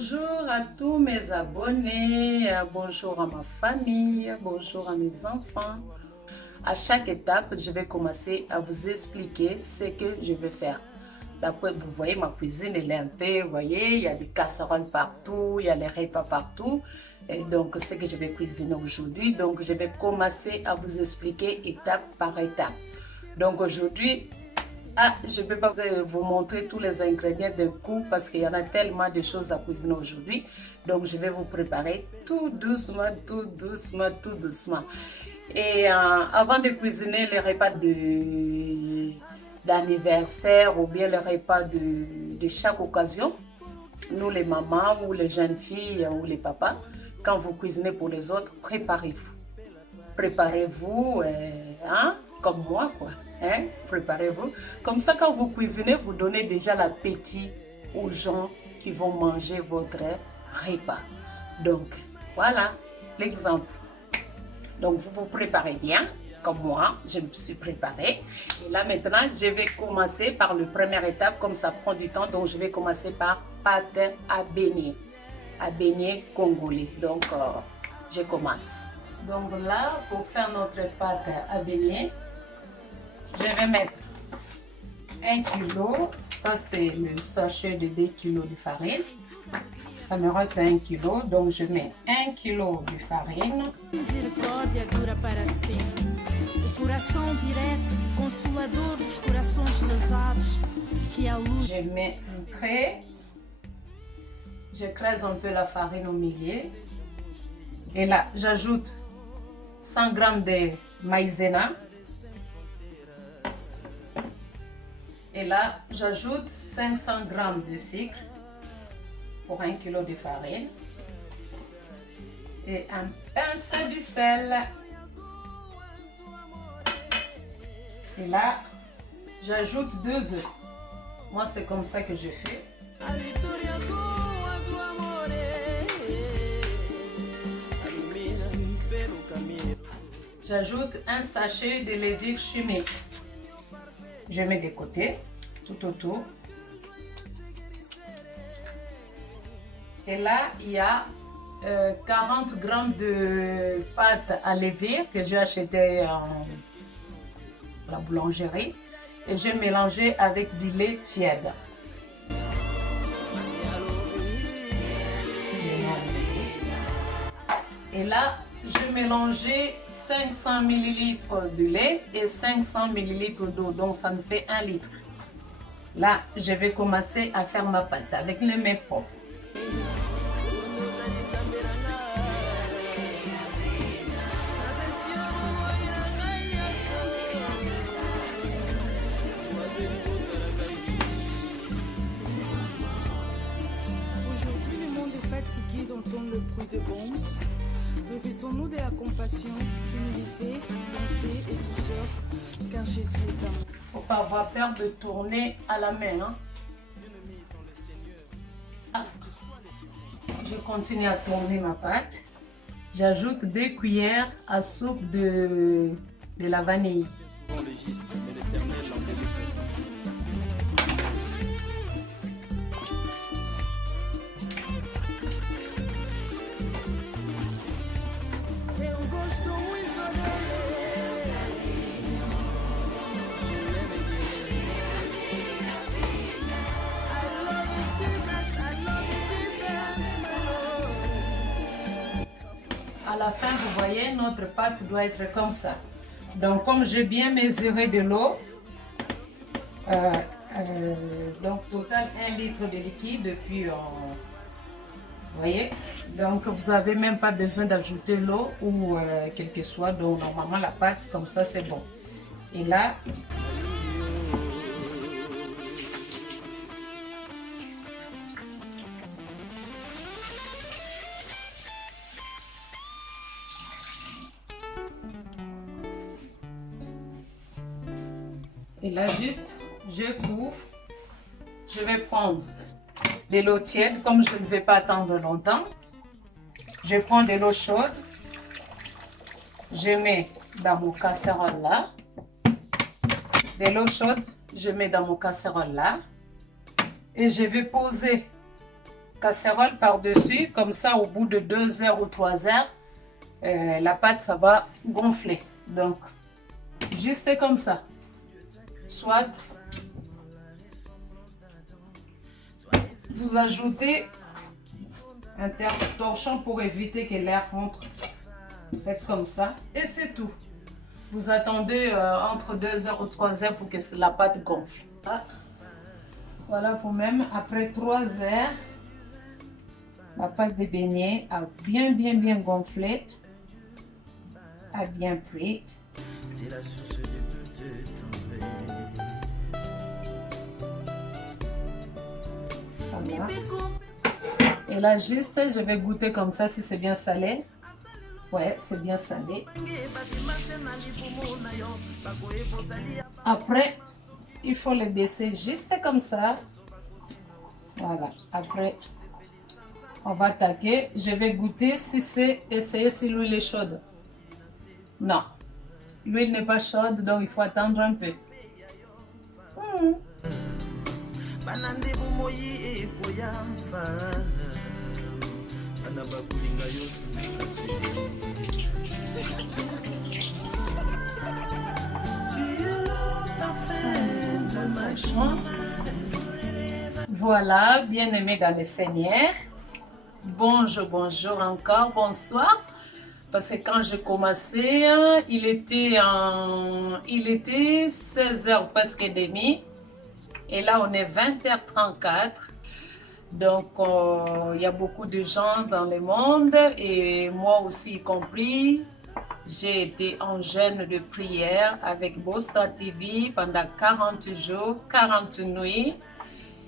Bonjour à tous mes abonnés, bonjour à ma famille, bonjour à mes enfants. À chaque étape, je vais commencer à vous expliquer ce que je vais faire. D'après, vous voyez, ma cuisine, elle est un peu, vous voyez, il y a des casseroles partout, il y a les repas partout. Et donc, ce que je vais cuisiner aujourd'hui, donc je vais commencer à vous expliquer étape par étape. Donc aujourd'hui, je ne peux pas vous montrer tous les ingrédients d'un coup parce qu'il y en a tellement de choses à cuisiner aujourd'hui. Donc, je vais vous préparer tout doucement, tout doucement, tout doucement. Et avant de cuisiner les repas d'anniversaire ou bien les repas de chaque occasion, nous les mamans ou les jeunes filles ou les papas, quand vous cuisinez pour les autres, préparez-vous. Préparez-vous, comme moi, quoi. Hein? Préparez-vous. Comme ça, quand vous cuisinez, vous donnez déjà l'appétit aux gens qui vont manger votre repas. Donc, voilà l'exemple. Donc, vous vous préparez bien, comme moi, je me suis préparée. Et là, maintenant, je vais commencer par la première étape, comme ça prend du temps. Donc, je vais commencer par pâte à beignet congolais. Donc, je commence. Donc là, pour faire notre pâte à beignet, je vais mettre 1 kg. Ça, c'est le sachet de 2 kg de farine. Ça me reste 1 kg, donc je mets 1 kg de farine. Misericórdia dura para sempre. O coração direto, consolador dos corações lesados, que a luz. Je mets un crée. Je crèse un peu la farine au milieu. Et là, j'ajoute 100 g de maïzena. Et là, j'ajoute 500 g de sucre pour 1 kg de farine. Et un pincé de sel. Et là, j'ajoute 2 œufs. Moi, c'est comme ça que je fais. J'ajoute un sachet de levure chimique. Je mets de côté, tout autour. Et là, il y a 40 g de pâte à levure que j'ai acheté à la boulangerie. Et j'ai mélangé avec du lait tiède. Et là, je mélangeais 500 ml de lait et 500 ml d'eau, donc ça me fait 1 litre. Là, je vais commencer à faire ma pâte avec les mains propres. Aujourd'hui, le monde est fatigué d'entendre le bruit de bombes. Revêtons-nous de la compassion, d'humilité, bonté et douceur, car Jésus est amour. Il ne faut pas avoir peur de tourner à la main. Hein? Je continue à tourner ma pâte. J'ajoute 2 cuillères à soupe de la vanille. À la fin, vous voyez, notre pâte doit être comme ça. Donc, comme j'ai bien mesuré de l'eau, donc total 1 litre de liquide, puis vous voyez, donc vous n'avez même pas besoin d'ajouter l'eau ou quel que soit. Donc, normalement, la pâte, comme ça, c'est bon. Et là, juste, je couvre. Je vais prendre de l'eau tiède, comme je ne vais pas attendre longtemps. Je prends de l'eau chaude. Je mets dans mon casserole là. De l'eau chaude, je mets dans mon casserole là. Et je vais poser casserole par-dessus. Comme ça, au bout de 2 heures ou 3 heures, la pâte, ça va gonfler. Donc, juste comme ça. Soit vous ajoutez un torchon pour éviter que l'air rentre. Faites comme ça et c'est tout. Vous attendez entre 2 heures ou 3 heures pour que la pâte gonfle. Voilà vous-même, après 3 heures, la pâte de beignet a bien gonflé, a bien pris. Voilà. Et là juste, je vais goûter comme ça si c'est bien salé. Ouais, c'est bien salé. Après, il faut le baisser juste comme ça. Voilà. Après, on va attaquer. Je vais goûter si c'est essayer si l'huile est chaude. Non, l'huile n'est pas chaude, donc il faut attendre un peu. Voilà, bien-aimés dans le Seigneur. Bonjour encore, bonsoir. Parce que quand j'ai commencé, il était 16h presque demi. Et là, on est 20h34. Donc, il y a beaucoup de gens dans le monde et moi aussi y compris. J'ai été en jeûne de prière avec Bostra TV pendant 40 jours, 40 nuits.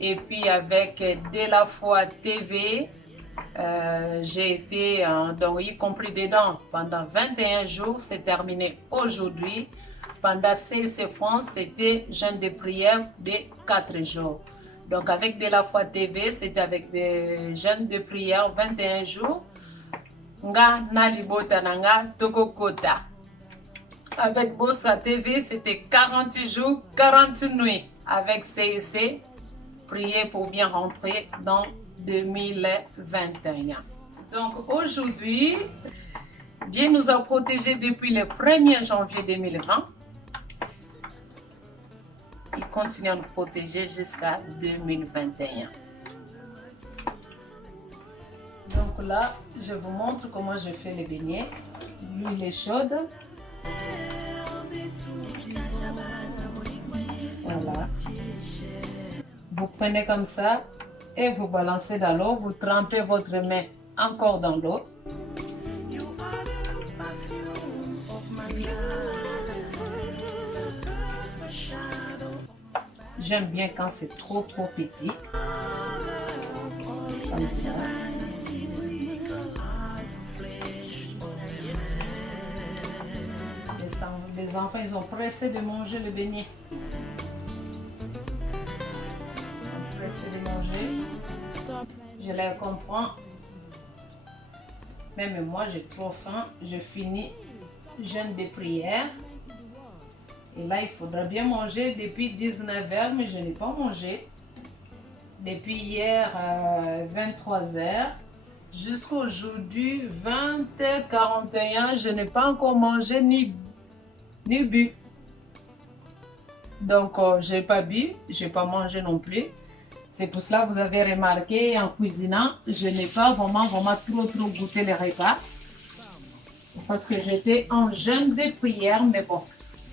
Et puis avec De La Foi TV, j'ai été, donc, y compris dedans, pendant 21 jours. C'est terminé aujourd'hui. Pendant CIC France, c'était jeûne de prière de 4 jours. Donc avec De La Foi TV, c'était avec des jeûnes de prière 21 jours. Nga nalibota nanga tokokota. Avec Bostra TV, c'était 40 jours, 40 nuits. Avec CIC, prier pour bien rentrer dans 2021. Donc aujourd'hui, Dieu nous a protégés depuis le 1er janvier 2020. Il continue à nous protéger jusqu'à 2021. Donc là, je vous montre comment je fais les beignets. L'huile est chaude. Voilà. Vous prenez comme ça et vous balancez dans l'eau. Vous trempez votre main encore dans l'eau. J'aime bien quand c'est trop petit. Comme ça. Les enfants, ils ont pressé de manger le beignet. Ils sont pressés de manger. Je les comprends. Même moi, j'ai trop faim. Je finis jeûne de prière. Et là, il faudra bien manger depuis 19h, mais je n'ai pas mangé. Depuis hier, 23h, jusqu'à aujourd'hui, 20h41, je n'ai pas encore mangé ni bu. Donc, je n'ai pas bu, je n'ai pas mangé non plus. C'est pour cela que vous avez remarqué, en cuisinant, je n'ai pas vraiment trop goûté les repas. Parce que j'étais en jeûne de prière, mais bon.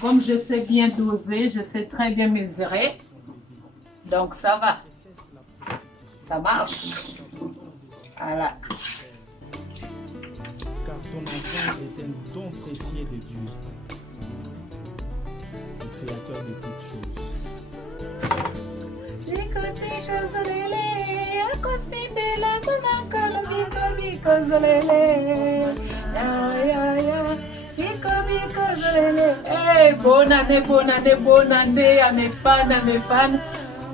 Comme je sais bien doser, je sais très bien mesurer, donc ça va, ça marche. Voilà. Car ton enfant est un don précieux de Dieu, le créateur de toutes choses. Hey, bonne année à mes fans.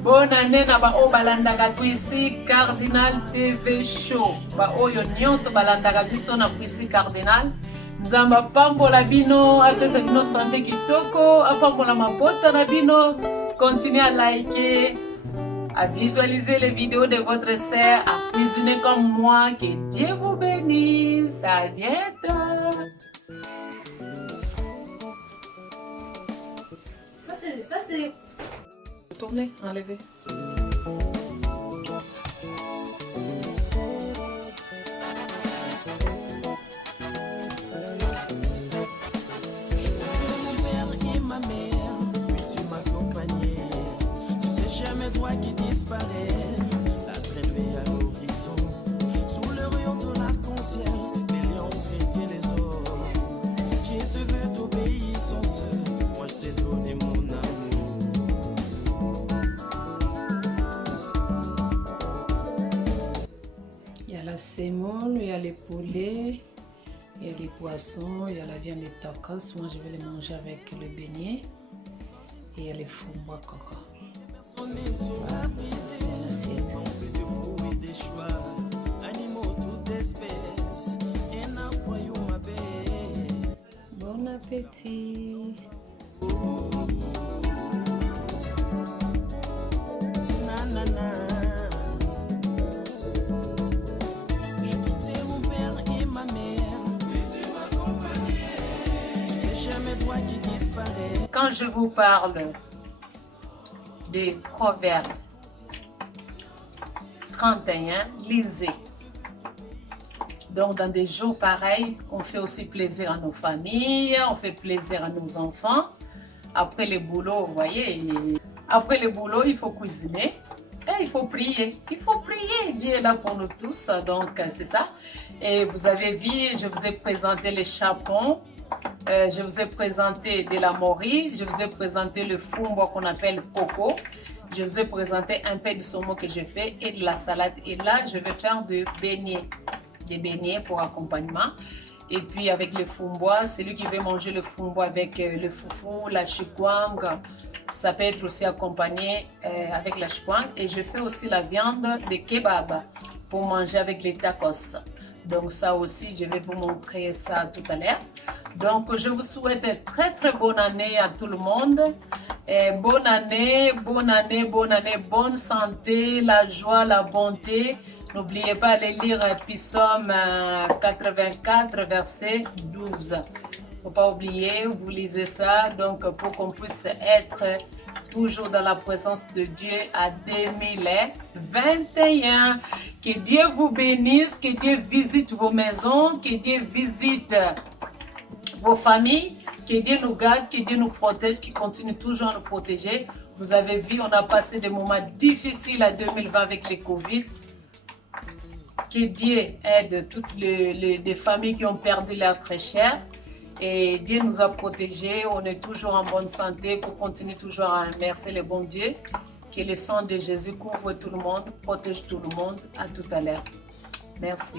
Bonne année na ba o balandaka ici Cardinal TV Show. Ba oyo nyonso balandaka biso na ici Cardinal. Nzamba pambola bino, apesa bino santé kitoko, apambola mabota na bino. Continuez à liker, à visualiser les vidéos de votre sœur, à cuisinez comme moi. Que Dieu vous bénisse. À bientôt. Ça c'est... Tournez, enlevez. Toi qui disparaît, la traîne à l'horizon, sous le rayon de l'arc-en-ciel, les lions retiennent les hommes. Dieu te veut d'obéissance, moi je t'ai donné mon amour. Il y a la semoule, il y a les poulets, il y a les poissons, il y a la viande de tacos. Moi je vais les manger avec le beignet. Et il y a les fumba coco. Voilà, c'est mon assiette. Bon appétit. Je quittais mon père et ma mère. Tu m'accompagnais. Tu sais jamais toi qui disparaît. Quand je vous parle des Proverbes 31, lisez. Donc, dans des jours pareils, on fait aussi plaisir à nos familles, on fait plaisir à nos enfants. Après le boulot, vous voyez, après le boulot, il faut cuisiner et il faut prier. Il faut prier. Dieu est là pour nous tous, donc c'est ça. Et vous avez vu, je vous ai présenté les chapons. Je vous ai présenté de la morue, je vous ai présenté le fumbo qu'on appelle coco, je vous ai présenté un peu de saumon que j'ai fait et de la salade. Et là, je vais faire des beignets pour accompagnement. Et puis avec le fumbo, celui qui veut manger le fumbo avec le foufou, la chikwang, ça peut être aussi accompagné avec la chikwang. Et je fais aussi la viande de kebab pour manger avec les tacos. Donc ça aussi, je vais vous montrer ça tout à l'heure. Donc je vous souhaite une très très bonne année à tout le monde. Et bonne année, bonne année, bonne année, bonne santé, la joie, la bonté. N'oubliez pas de lire Psaume 84, verset 12. Il ne faut pas oublier, vous lisez ça, donc pour qu'on puisse être toujours dans la présence de Dieu à 2021. Que Dieu vous bénisse, que Dieu visite vos maisons, que Dieu visite vos familles, que Dieu nous garde, que Dieu nous protège, qu'il continue toujours à nous protéger. Vous avez vu, on a passé des moments difficiles à 2020 avec les Covid. Que Dieu aide toutes les familles qui ont perdu leurs très chers. Et Dieu nous a protégés, on est toujours en bonne santé pour continuer toujours à remercier le bon Dieu. Que le sang de Jésus couvre tout le monde, protège tout le monde. À tout à l'heure. Merci.